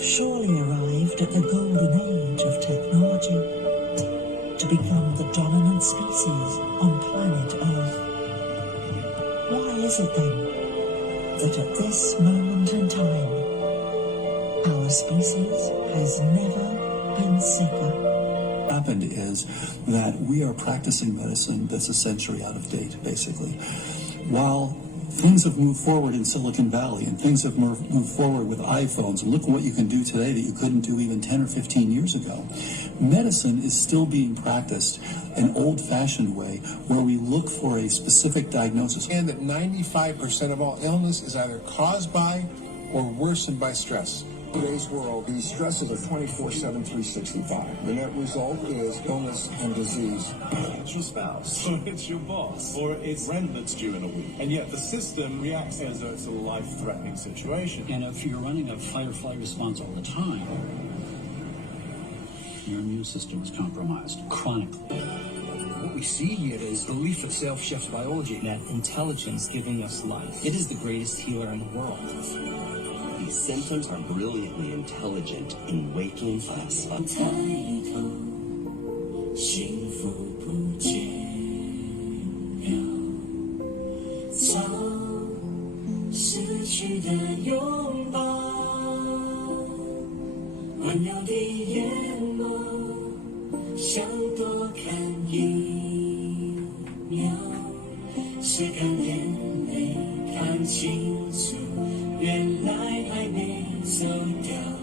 have surely arrived at the golden age of technology to become the dominant species on planet Earth. Why is it then that at this moment in time, our species has never been sicker? What happened is that we are practicing medicine that's a century out of date, basically. While things have moved forward in Silicon Valley and things have moved forward with iPhones, and look at what you can do today that you couldn't do even 10 or 15 years ago. Medicine is still being practiced an old-fashioned way where we look for a specific diagnosis. And that 95% of all illness is either caused by or worsened by stress. In today's world, these stresses are 24/7, 365. The net result is illness and disease. It's your spouse, or it's your boss, or it's rent that's due in a week. And yet the system reacts as though it's a life-threatening situation. And if you're running a fight-or-flight response all the time, your immune system is compromised chronically. What we see here is belief itself shifts biology. That intelligence giving us life. It is the greatest healer in the world. These symptoms are brilliantly intelligent in waking us up.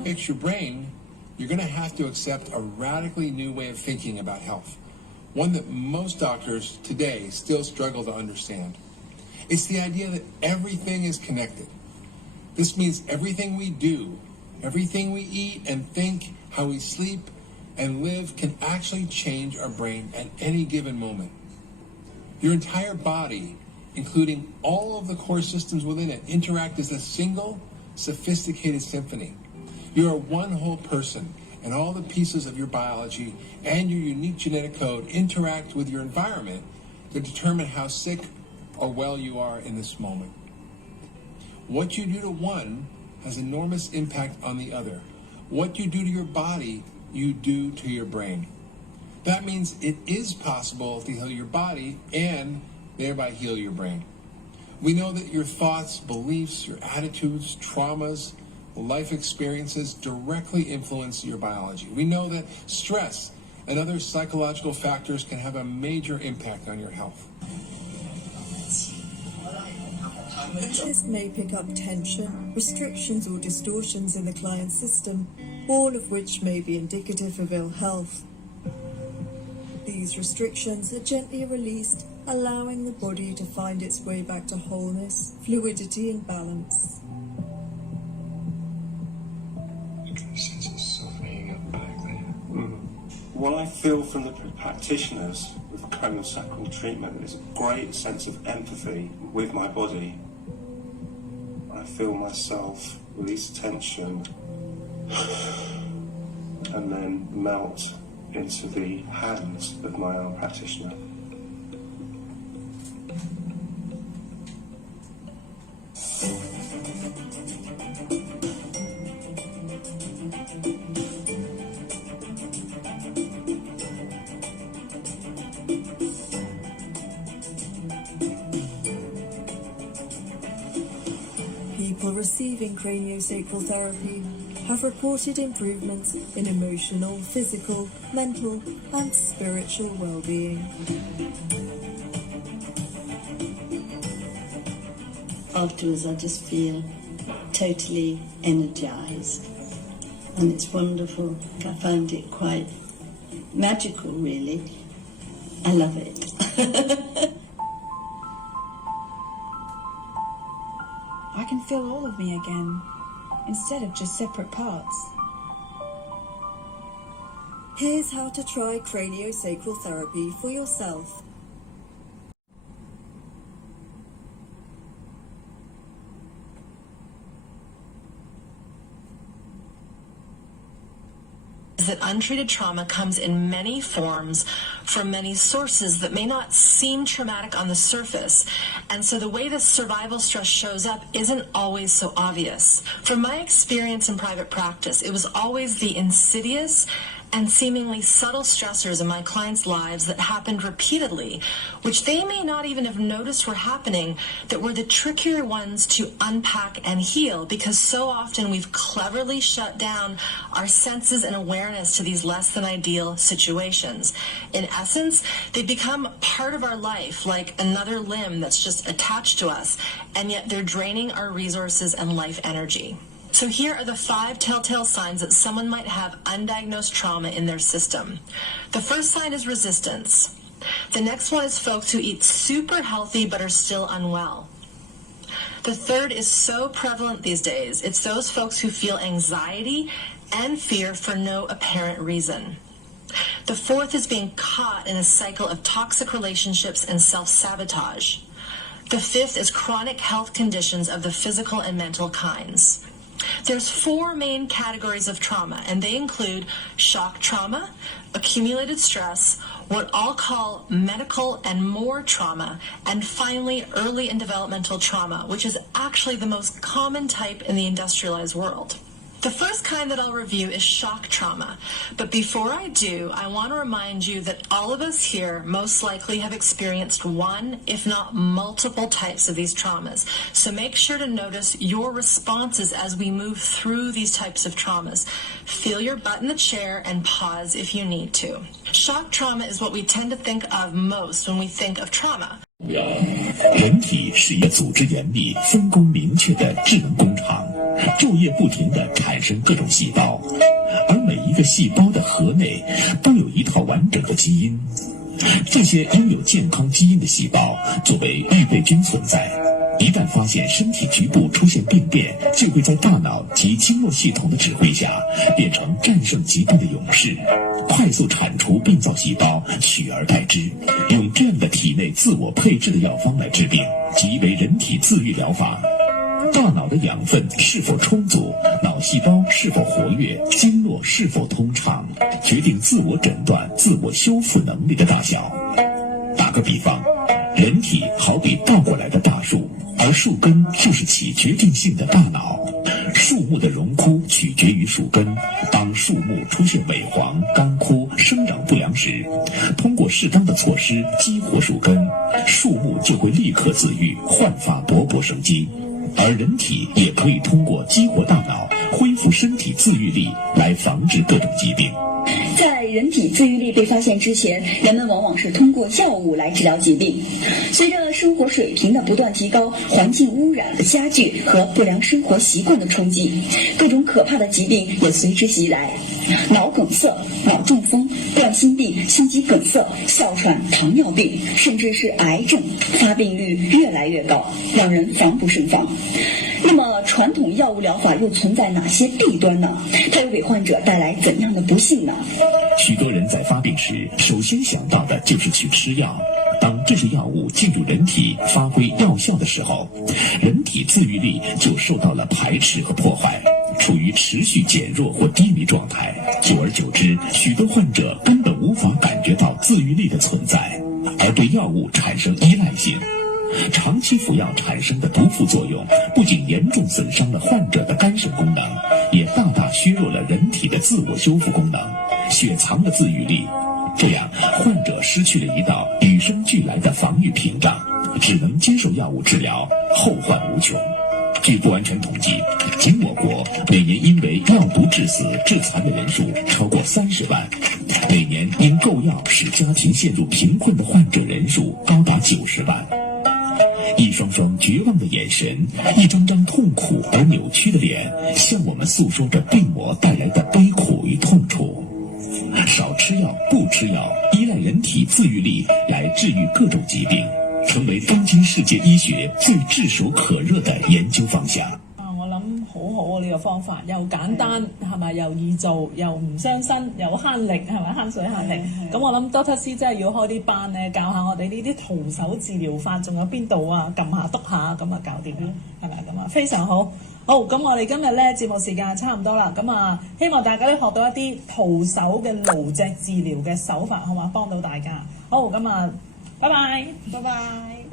Fix your brain, you're going to have to accept a radically new way of thinking about health, one that most doctors today still struggle to understand. It's the idea that everything is connected. This means everything we do, everything we eat and think, how we sleep and live can actually change our brain at any given moment. Your entire body, including all of the core systems within it, interact as a single, sophisticated symphony. You are one whole person, and all the pieces of your biology and your unique genetic code interact with your environment to determine how sick or well you are in this moment. What you do to one has enormous impact on the other. What you do to your body, you do to your brain. That means it is possible to heal your body and thereby heal your brain. We know that your thoughts, beliefs, your attitudes, traumas, life experiences directly influence your biology. We know that stress and other psychological factors can have a major impact on your health. This may pick up tension, restrictions or distortions in the client's system, all of which may be indicative of ill health. These restrictions are gently released, allowing the body to find its way back to wholeness, fluidity and balance. Sense of softening up back there. What I feel from the practitioners with craniosacral treatment is a great sense of empathy with my body. I feel myself release tension and then melt into the hands of my own practitioner. People receiving craniosacral therapy have reported improvements in emotional, physical, mental and spiritual well-being. Afterwards I just feel totally energized and it's wonderful. I found it quite magical, really. I love it. I can feel all of me again, instead of just separate parts. Here's how to try craniosacral therapy for yourself. is that untreated trauma comes in many forms from many sources that may not seem traumatic on the surface, and so the way this survival stress shows up isn't always so obvious. From my experience in private practice, it was always the insidious and seemingly subtle stressors in my clients' lives that happened repeatedly, which they may not even have noticed were happening, that were the trickier ones to unpack and heal, because so often we've cleverly shut down our senses and awareness to these less than ideal situations. In essence, they become part of our life, like another limb that's just attached to us, and yet they're draining our resources and life energy. So here are the 5 telltale signs that someone might have undiagnosed trauma in their system. The first sign is resistance. The next one is folks who eat super healthy but are still unwell. The third is so prevalent these days. It's those folks who feel anxiety and fear for no apparent reason. The fourth is being caught in a cycle of toxic relationships and self-sabotage. The fifth is chronic health conditions of the physical and mental kinds. There's 4 main categories of trauma, and they include shock trauma, accumulated stress, what I'll call medical and more trauma, and finally early and developmental trauma, which is actually the most common type in the industrialized world. The first kind that I'll review is shock trauma, but before I do, I want to remind you that all of us here most likely have experienced one, if not multiple types of these traumas. So make sure to notice your responses as we move through these types of traumas. Feel your butt in the chair and pause if you need to. Shock trauma is what we tend to think of most when we think of trauma. 人体是一个组织严密、分工明确的智能工厂，昼夜不停地产生各种细胞，而每一个细胞的核内都有一套完整的基因。这些拥有健康基因的细胞作为预备军存在，一旦发现身体局部出现病变，就会在大脑及经络系统的指挥下，变成战胜疾病的勇士，快速铲除病灶细胞，取而代之，用这样的体内自我配置的药方来治病，即为人体自愈疗法。大脑的养分是否充足，脑细胞是否活跃，经络是否通畅，决定自我诊断、自我修复能力的大小。打个比方，人体好比倒过来的大树，而树根就是起决定性的大脑。树木的荣枯取决于树根，当树木出现萎黄、干枯、生长不良时，通过适当的措施激活树根，树木就会立刻自愈，焕发勃勃生机。而人体也可以通过激活大脑，恢复身体自愈力，来防治各种疾病。在人体自愈力被发现之前，人们往往是通过药物来治疗疾病。随着生活水平的不断提高，环境污染的加剧和不良生活习惯的冲击，各种可怕的疾病也随之袭来。脑梗塞、脑中风、冠心病、心肌梗塞、哮喘、糖尿病，甚至是癌症，发病率越来越高，让人防不胜防。那么传统药物疗法又存在哪些弊端呢？它又给患者带来怎样的不幸呢？许多人在发病时，首先想到的就是去吃药。当这些药物进入人体发挥药效的时候，人体自愈力就受到了排斥和破坏，处于持续减弱或低迷状态。久而久之，许多患者根本无法感觉到自愈力的存在，而对药物产生依赖性。长期服药产生的毒副作用不仅严重损伤了患者的肝肾功能，也大大削弱了人体的自我修复功能，雪藏了自愈力。这样，患者失去了一道与生俱来的防御屏障，只能接受药物治疗，后患无穷。据不完全统计，仅我国每年因为药毒致死、致残的人数超过30万，每年因购药使家庭陷入贫困的患者人数高达90万。一双双绝望的眼神，一张张痛苦而扭曲的脸，向我们诉说着病魔带来的悲苦与痛楚。少吃药、不吃药，依赖人体自愈力来治愈各种疾病，成為當今世界醫學最炙手可熱的研究方向。我諗好好啊！呢個方法又簡單，係咪？又易做，又唔傷身，又慳力，係咪？慳水慳力。咁我諗 Dr. C 真係要開啲班咧，教下我哋呢啲徒手治療法，仲有邊度啊？撳下篤下咁啊，搞掂啦，係咪咁啊？非常好。好，咁我哋今日咧節目時間差唔多啦，咁啊，希望大家都學到一啲徒手嘅顱脊治療嘅手法，好嘛，幫到大家。好，咁啊，拜拜，拜拜。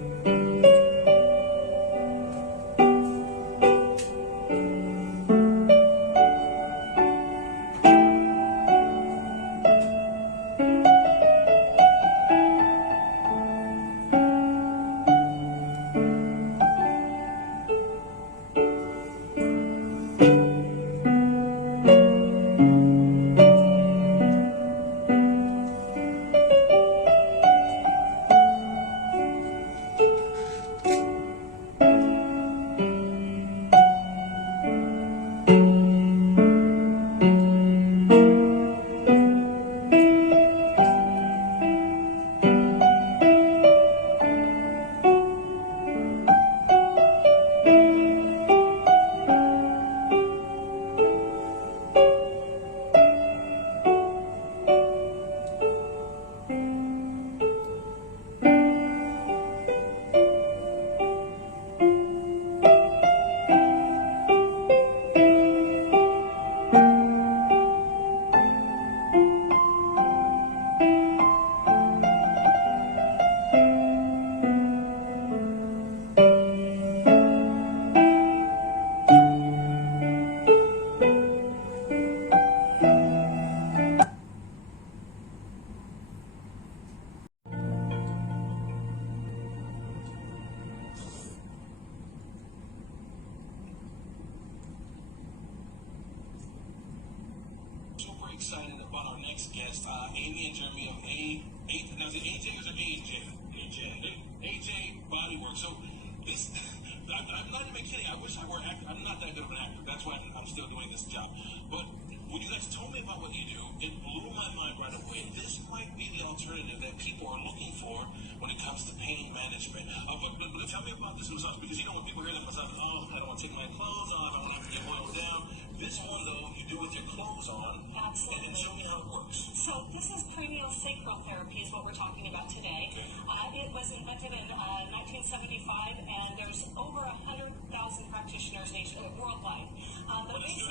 Excited about our next guest, Amy and Jeremy of now is it AJ or is it AJ? AJ Bodywork. So this, I'm not even kidding. I wish I were actor. I'm not that good of an actor. That's why I'm still doing this job. But when you guys told me about what you do, it blew my mind right away. This might be the alternative that people are looking for when it comes to pain management. But tell me about this massage, because you know when people hear that massage, oh, I don't want to take my clothes off, I don't want to get oiled down. This one, though, you do with your clothes on. Absolutely. And show me how it works. So this is cranial sacral therapy is what we're talking about today. It was invented in 1975, and there's over 100,000 practitioners worldwide. But it's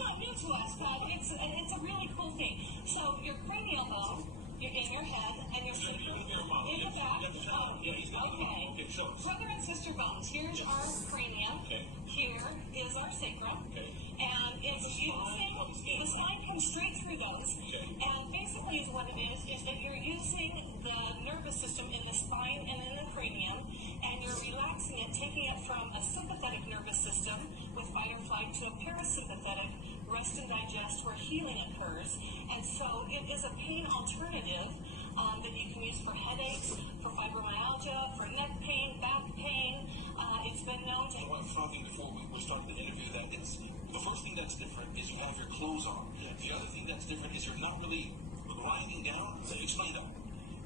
not new to us, but it's a really cool thing. So your cranial bone, you're in your head, and your sacral in the back. Okay. Brother and sister bones. Here's our cranium. Here is our sacrum. And it's using, the spine comes straight through those. And basically what it is that you're using the nervous system in the spine and in the cranium, and you're relaxing it, taking it from a sympathetic nervous system with fight or flight to a parasympathetic rest and digest where healing occurs. And so it is a pain alternative that you can use for headaches, for fibromyalgia, for neck pain, back pain. It's been known to... I was talking before we started the interview that it's... The first thing that's different is you have your clothes on. The other thing that's different is you're not really grinding down. So explain that.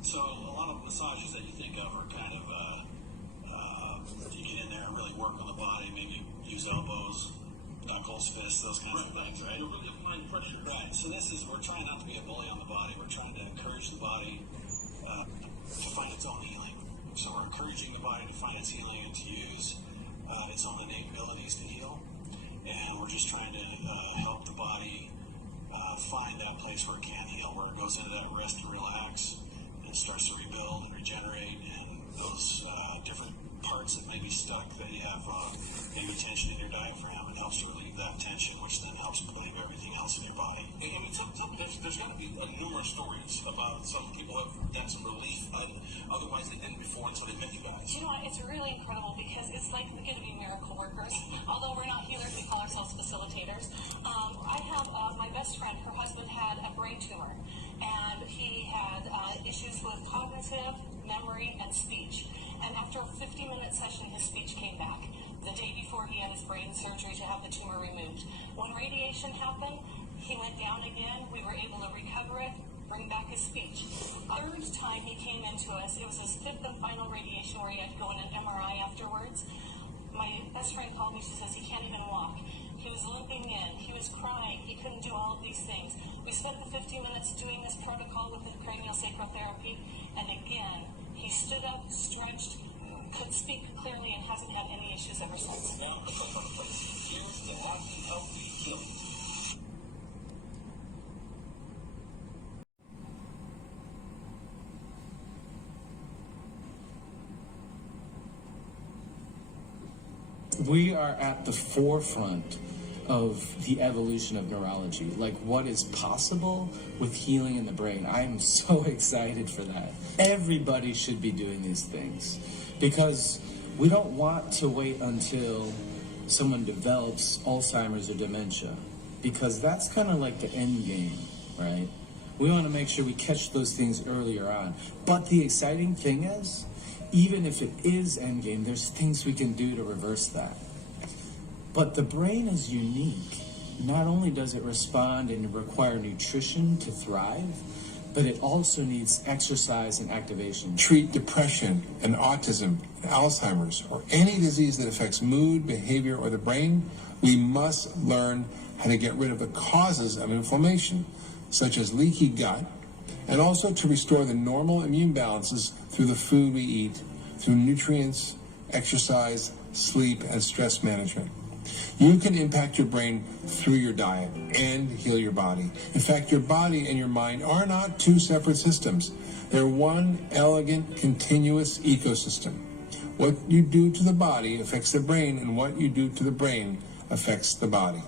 So a lot of massages that you think of are kind of, you get in there and really work on the body, maybe use elbows, knuckles, fists, those kinds of things, right? You're really applying pressure. Right. So we're trying not to be a bully on the body. We're trying to encourage the body to find its own healing. So we're encouraging the body to find its healing and to use its own innate abilities to heal. And we're just trying to help the body find that place where it can heal, where it goes into that rest and relax and starts to rebuild and regenerate, and those different parts that may be stuck that you have maybe tension in your diaphragm, it helps to relieve that tension, which then helps relieve everything else in your body. I mean, there's got to be numerous stories about some people who have done some relief, otherwise they didn't before, and so they met you guys. You know what, it's really incredible because it's like we're going to be miracle workers. Although we're not healers, we call ourselves facilitators. I have my best friend, her husband had a brain tumor, and he had issues with cognitive, memory, and speech. And after a 50-minute session, his speech came back. The day before he had his brain surgery to have the tumor removed. When radiation happened, he went down again. We were able to recover it, bring back his speech. Third time he came into us, it was his fifth and final radiation where he had to go in an MRI afterwards. My best friend called me, she says he can't even walk. He was limping in, he was crying, he couldn't do all of these things. We spent the 15 minutes doing this protocol with the cranial sacral therapy, and again, he stood up, stretched, could speak clearly and hasn't had any issues ever since. Now, the click on the place. Here's the happy, healthy healing. We are at the forefront of the evolution of neurology, like what is possible with healing in the brain. I am so excited for that. Everybody should be doing these things because we don't want to wait until someone develops Alzheimer's or dementia, because that's kind of like the end game, right? We want to make sure we catch those things earlier on. But the exciting thing is, even if it is endgame, there's things we can do to reverse that. But the brain is unique. Not only does it respond and require nutrition to thrive, but it also needs exercise and activation. Treat depression and autism, Alzheimer's, or any disease that affects mood, behavior, or the brain, we must learn how to get rid of the causes of inflammation, such as leaky gut, and also to restore the normal immune balances through the food we eat, through nutrients, exercise, sleep, and stress management. You can impact your brain through your diet and heal your body. In fact, your body and your mind are not two separate systems. They're one elegant, continuous ecosystem. What you do to the body affects the brain, and what you do to the brain affects the body.